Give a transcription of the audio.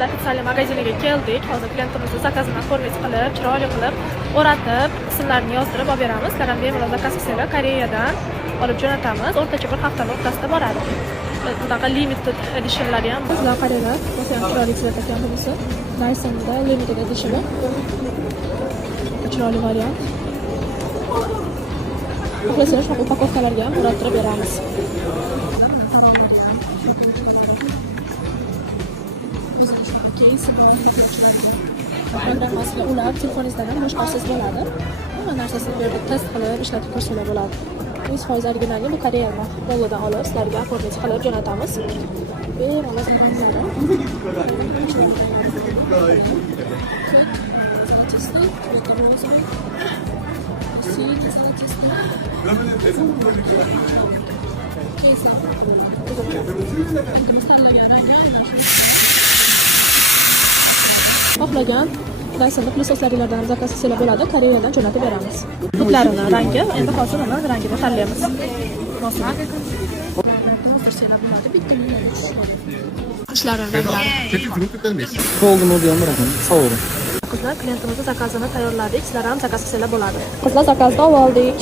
Koreyadan ofitsial magaziniga keldik. Hozir klientimizni zakazini oformit qilib, chiroyli qilib, o'ratib, ismlarini yozdirib olib beramiz. Sizlar ham bemalol zakaz qilsanglar, Koreyadan olib jo'natamiz. O'rtacha bir haftaning o'rtasida boradi. Bunaqa limited editionlar ham bizlar qaranglar. Masalan, chiroyli ekan bunisi. Dyson'da limited edition. Chiroyli variant. Xohlasangiz shunaqa upakovkalarga ham o'rattirib beramiz. Keysi bor, programmasiga ulab, telefoningizdan ham boshqarsangiz bo'ladi. Hamma narsasini bu yerda test qilib, ishlatib ko'rsangiz bo'ladi. 100% originalga bu Koreya mahsulotidan olib, sizlarga oformit qilib jo'natamiz. Bemalol zamonlarda. Xohlagan Dyson'da plisoslardan zakaz qilsalar bo'ladi, Koreyadan jo'natib beramiz. Butlarini rangi, endi hozir uni rangini tanlaymiz. Qishlarini ranglari. Oldu diyorum bırakın. Sağ olun. Qizlar klientimizning zakazini tayyorladik. Sizlar ham zakaz qilsalar bo'ladi. Qizlar zakazda oldik.